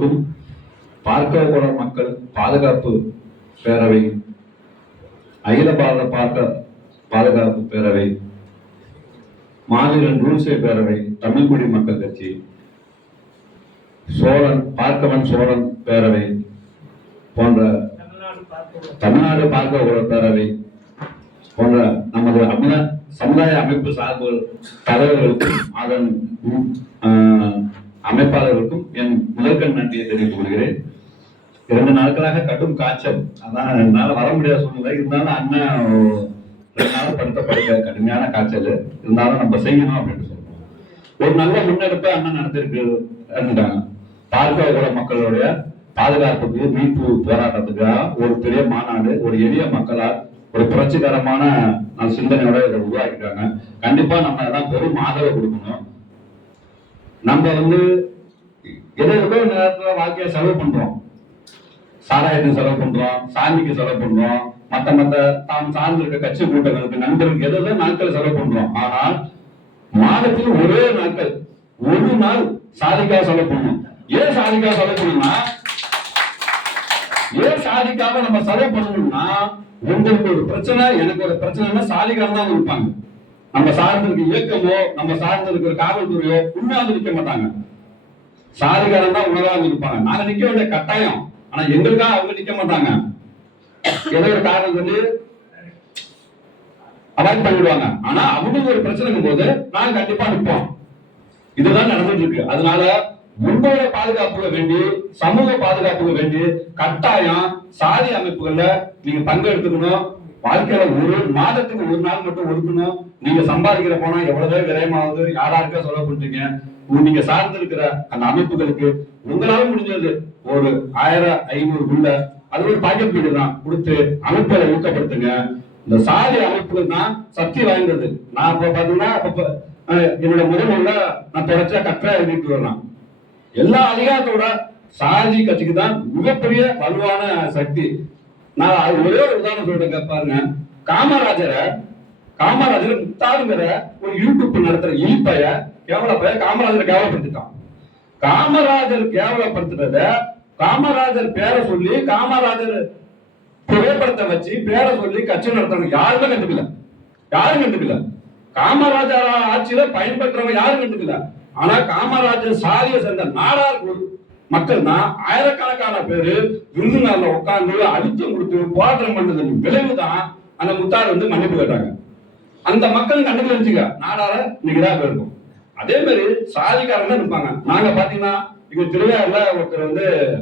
மக்களுக்கும் பார்க்க மக்கள் பாதுகாப்பு பேரவை, அகில பாரத பாதுகாப்பு பேரவை, மாவீரன் ரூல்ஸே பேரவை, தமிழ்குடி மக்கள் கட்சி, பார்க்கவன் சோழன் பேரவை போன்ற தமிழ்நாடு பார்க்க பேரவை போன்ற நமது சமுதாய அமைப்பு சார்பு தலைவர்களுக்கும் அதன் அமைப்பாளர்களுக்கும் என் முதற்கண் நன்றியை தெரிவித்துக் கொள்கிறேன். 2 நாட்களாக கடும் காய்ச்சல், அதான் என்னால வர முடியாத சூழ்நிலை. இருந்தாலும் அண்ணன் 2 நாள் படுத்த கடுமையான காய்ச்சல் இருந்தாலும் நம்ம செய்யணும் அப்படின்னு சொல்லுவோம். ஒரு நல்ல முன்னெடுப்பை அண்ணன் நடத்திருக்காங்க. பார்க்க மக்களுடைய பாதுகாப்புக்கு, மீட்பு போராட்டத்துக்காக ஒரு பெரிய மாநாடு, ஒரு எளிய மக்களால் ஒரு புரட்சிகரமான சிந்தனையோட இதை உருவாக்கிட்டாங்க. கண்டிப்பா நம்ம எல்லாம் பெரும் ஆதரவு கொடுக்கணும். நம்ம எதோ நேரத்துல வாழ்க்கையை செலவு பண்றோம், சாராயத்துக்கு செலவு பண்றோம், சாமிக்கு செலவு பண்றோம், மத்த தாம் சார்ந்து இருக்க கட்சி கூட்டங்களுக்கு, நண்பர்களுக்கு எதெல்லாம் நாட்கள் செலவு பண்றோம். ஆனால் மாதத்தில் ஒரே நாட்கள், ஒரு நாள் சாதிக்காக செலவு பண்ணணும். ஏன் சாதிக்காக செலவு பண்ணணும்னா, ஏன் சாதிக்காக நம்ம செலவு பண்ணணும்னா, உங்களுக்கு ஒரு பிரச்சனை, எனக்கு ஒரு பிரச்சனைனா சாதிக்காக தான் இருப்பாங்க. நம்ம சார்ந்திருக்க இயக்கமோ, நம்ம சார்ந்திருக்கிற காவல்துறையோ உண்மையாக நிற்க மாட்டாங்க. சாதிகாரம் தான் உணர்வாக இருப்பாங்க. நாங்க நிக்க வேண்டிய கட்டாயம், ஆனா எங்களுக்காக அவங்க நிக்க மாட்டாங்க. ஏதோ ஒரு காரணம் சொல்லி அவாய்ட் பண்ணிடுவாங்க. ஆனா அவங்களுக்கு ஒரு பிரச்சனைக்கும் போது நாங்க கண்டிப்பா நிற்போம். இதுதான் நடந்துட்டு இருக்கு. அதனால உங்களோட பாதுகாப்புக்கு வேண்டி, சமூக பாதுகாப்புக்கு வேண்டி கட்டாயம் சாதி அமைப்புகள்ல நீங்க பங்கெடுத்துக்கணும். வாழ்க்கையில ஒரு மாதத்துக்கு ஒரு நாள் மட்டும் ஒதுக்கணும். நீங்க சம்பாதிக்கிற பணம் எவ்வளவு விரயமாவது, யாராருக்கா சொல்ல பண்றீங்க, நீங்க சார்ந்து இருக்கிற அந்த அமைப்புகளுக்கு உங்களால முடிஞ்சது ஒரு 1500 அது ஒரு பாக்கெட் வீடு தான் கொடுத்து அமைப்புகளை ஊக்கப்படுத்துங்க. இந்த சாதி அமைப்புகள் தான் சக்தி வாய்ந்தது. நான் இப்ப பாத்தீங்கன்னா என்னோட முதல்ல நான் தொடர்ச்சியா கற்ற எழுதிட்டு வரலாம். எல்லா அதிகாரத்தோட சாதி கட்சிக்கு தான் மிகப்பெரிய வலுவான சக்தி. நான் ஒரே ஒரு உதாரணம் சொல்றேன் பாருங்க. காமராஜர் முத்தாருங்கிற ஒரு யூடியூப் நடத்துற இழிப்பைய காமராஜர் கேவலப்படுத்திட்டான். காமராஜர் கேவலப்படுத்துறத காமராஜர் பேரை சொல்லி, காமராஜர் புகைப்படத்தை வச்சு பேரை சொல்லி கட்சி நடத்துறவங்க யாருமே கண்டுக்கல. காமராஜர் ஆட்சியில பயன்பெற்றவங்க யாரும் கண்டுக்கல. ஆனா காமராஜர் சாதியை சேர்ந்த நாடார் மக்கள் தான் ஆயிரக்கணக்கான பேரு விருதுநகர்ல உட்கார்ந்து அழுத்தம் கொடுத்து போராட்டம் பண்ணதன் விளைவுதான் அந்த முத்தார் மன்னிப்பு கேட்டாங்க. அந்த மக்கள் கண்டுக்கல வச்சுக்க நாடார இன்னைக்குதான் இருக்கும். அதே மாதிரி சாதிக்காரங்க இருப்பாங்க. நாங்க பாத்தீங்கன்னா இங்க திருவையாறுல ஒருத்தர்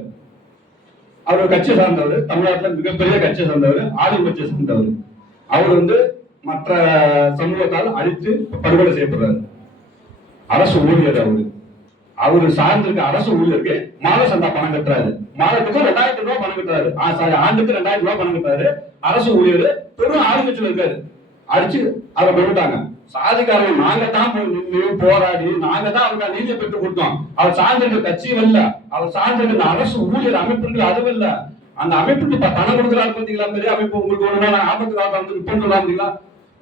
அவர் கட்சி சார்ந்தவர், தமிழ்நாட்டுல மிகப்பெரிய கட்சி சார்ந்தவர், ஆளுங்கட்சியை சார்ந்தவர். அவர் மற்ற சமூகத்தால் அழித்து படுகொலை செய்யப்படுறாரு. அரசு ஊழியர். அவரு சார்ந்திருக்க அரசு ஊழியருக்கு மாத சந்தா பணம் கட்டுறாரு. மாதத்துக்கு 2000 ரூபாய் பணம் கட்டுறாரு. ஆண்டுக்கு 2000 ரூபாய் பணம் கட்டுறாரு. அரசு ஊழியர் பெரும் ஆளுங்கட்சியில் இருக்காரு. அடிச்சு அதை பண்ணிட்டாங்க. சாதிக்காரங்க நாங்க தான் போராடி, நாங்க தான் அவருக்கு நீதியை பெற்றுக் கொடுத்தோம். அவர் சார்ந்திருக்க கட்சியும் இல்ல, அவர் சார்ந்திருக்க அரசு ஊழியர் அமைப்பு அதுவும் இல்ல. அந்த அமைப்புக்கு பணம் கொடுக்குறாரு பாத்தீங்களா, பெரிய அமைப்பு. உங்களுக்கு ஒண்ணு ஆபத்து காலம் ரிப்போர்ட் சொல்லாமீங்களா,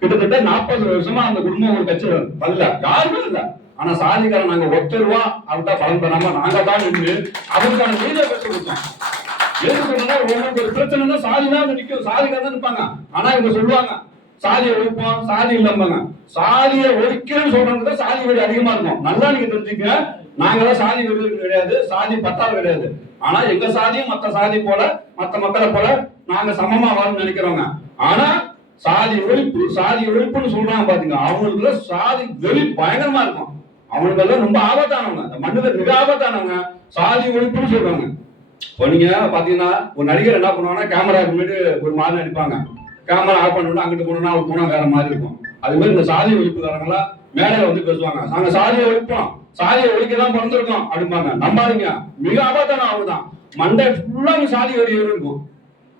கிட்டத்தட்ட 40 வருஷமா அந்த குடும்பம் ஒரு கட்சி வரல, யாருமே இல்ல. ஆனா சாதிக்காரன் நாங்க 1 ரூபா அவர்கிட்ட பணம் தராம நாங்க தான் நின்று அவருக்கான நீதியை பெற்றுக் கொடுத்தோம். உங்களுக்கு ஒரு பிரச்சனை சாதி தான் நிற்கும், சாதிக்காரன் தான் நிற்பாங்க. ஆனா இவங்க சொல்லுவாங்க சாதியை ஒழிப்போம், சாதி இல்லம்பாங்க. சாதியை ஒழிக்கணும்னு சொல்றவங்க சாதி வெறி அதிகமா இருக்கும். நல்லா நீங்க தெரிஞ்சுக்க, நாங்கதான் சாதி வெறி கிடையாது, சாதி பத்தாள் கிடையாது. ஆனா எங்க சாதியும் மத்த சாதி போல, மத்த மக்களை போல நாங்க சமமா வாழணும்னு நினைக்கிறவங்க. ஆனா சாதி ஒழிப்புன்னு சொல்றாங்க பாத்தீங்க, அவங்களுக்குள்ள சாதி வெறி பயங்கரமா இருக்கும். அவங்களுக்கு ரொம்ப ஆபத்தானவங்க, அந்த மண்ணுல மிக ஆபத்தானவங்க சாதி ஒழிப்புன்னு சொல்றாங்க. இப்போ நீங்க பாத்தீங்கன்னா ஒரு நடிகர் என்ன பண்ணுவாங்கன்னா கேமரா முன்னாடி ஒரு மாதிரி நடிப்பாங்க. கேமரா ஆஃப் பண்ணி அங்கிட்டு போனோம்னா அவர் போனா வேற மாதிரி இருக்கும். அது மாதிரி இந்த சாதி ஒழிப்புக்காரங்களா மேடையில பேசுவாங்க, நாங்க சாதியை ஒழிப்போம், சாதியை ஒழிக்கதான் பிறந்திருக்கோம் அப்படிம்பாங்க. நம்பாதீங்க, மிக ஆபத்தான அவங்க தான். மண்டை ஃபுல்லா சாதி வெறி இருக்கும்.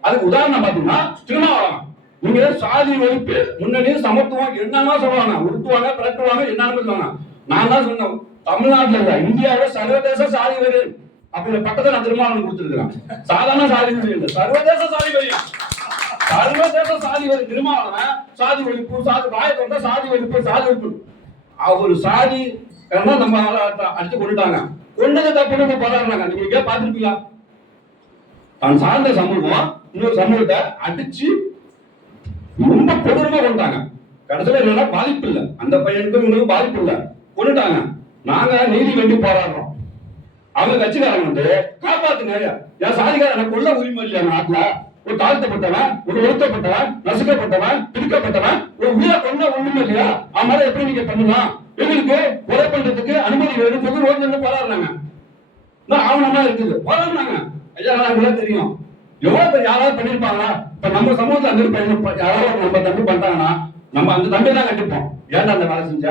அதுக்கு உதாரணம் பாத்தீங்கன்னா திருமாவளவன். நீங்க சாதி ஒழிப்பு முன்னாடி சமத்துவம் என்னன்னா சொல்லுவாங்க, உடுத்துவாங்க, பிறட்டுவாங்க, என்னன்னு சொல்லுவாங்க. நான் தான் சொன்னேன், தமிழ்நாட்டுல இல்ல இந்தியாவோட சர்வதேச சாதி வெறி அப்படிங்கிற பட்டத்தை நான் திருமாவளவன் கொடுத்துருக்கிறேன். சாதாரண சாதி வெறி இல்லை, சர்வதேச சாதி வெறியா. சர்வதேச சாதி வெறி திருமாவளவன். சாதி ஒழிப்பு, சாதி வாயத்தோட சாதி ஒழிப்பு, சாதி ஒழிப்பு. அவர் சாதி நம்ம அடிச்சு கொண்டுட்டாங்க. கொண்டதை தப்புன்னு போராடுறாங்க. நீங்க பாத்துருப்பீங்களா? தான் சார்ந்த சமூகம் இன்னொரு சமூகத்தை அடிச்சு ரொம்ப கொடூரமா கொண்டாங்க. கடைசியில என்னன்னா பாதிப்பு இல்லை, அந்த பையனுக்கும் இவனுக்கும் பாதிப்பு இல்லை, கொண்டுட்டாங்க. நாங்க நீதி வேண்டி போராடுறோம். அவங்க கட்சிக்காரங்க வந்து காப்பாத்துங்க, என் சாதிக்காரன் கொள்ள உரிமை இல்லையா நாட்டுல? ஒரு தாழ்த்தப்பட்டவன், ஒரு ஒடுக்கப்பட்டவன், நசுக்கப்பட்டவன், பிரிக்கப்பட்டவன் ஒரு உயிரை கொண்ட ஒண்ணுமே இல்லையா? அதனால எப்படி நீங்க பண்ணலாம்? எங்களுக்கு கொலை பண்றதுக்கு அனுமதி வேணும் சொல்லி ரோட்ல இருந்து போராடுறாங்க. ஆவணமா இருக்குது, போராடுறாங்க. ஐயா எல்லாம் தெரியும். எவ்வளவு பேர் யாராவது பண்ணிருப்பாங்களா? இப்ப நம்ம சமூகத்துல அந்த பையன் யாராவது நம்ம தம்பி பண்ணிட்டாங்கன்னா நம்ம அந்த தம்பி தான் கண்டிப்போம். ஏன்டா அந்த வேலை செஞ்ச?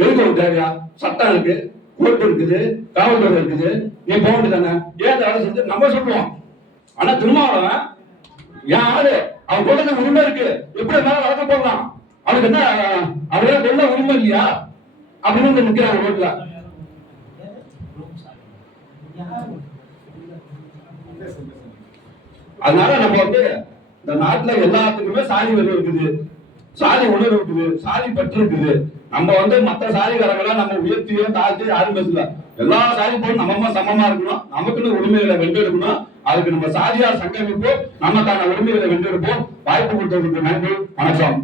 எதுக்கு ஒரு தேவையா? சட்டம் இருக்கு, கோர்ட் இருக்குது, காவல்துறை இருக்குது, நீ போக வேண்டியதானே? ஏன் அந்த வேலை செஞ்சு நம்ம சொல்லுவோம். ஆனா திருமாவளவன் என் ஆளு, அவன் கொள்ள உரிமை இருக்கு, எப்படி மேல வளர்க்க போடலாம்? அவனுக்கு என்ன அவனே கொள்ள உரிமை இல்லையா அப்படின்னு நிக்கிறாங்க ரோட்ல. அதனால நம்ம வந்து இந்த நாட்டுல எல்லாத்துக்குமே சாதி வெறி இருக்குது, சாதி உணர்வு இருக்குது, சாதி பற்று இருக்குது. நம்ம வந்து மற்ற சாதிகாரங்களா நம்ம உயர்த்தியோ தாழ்த்தி யாரும் பேசல. எல்லா சாதி போலும் நம்ம சமமா இருக்கணும், நமக்குன்னு உரிமைகளை வென்றெடுக்கணும். அதுக்கு நம்ம சாதியார் சங்கமிப்போம், நமக்கான உரிமைகளை வென்றெடுப்போம். வாய்ப்பு கொடுத்ததுக்கு நன்றி, வணக்கம்.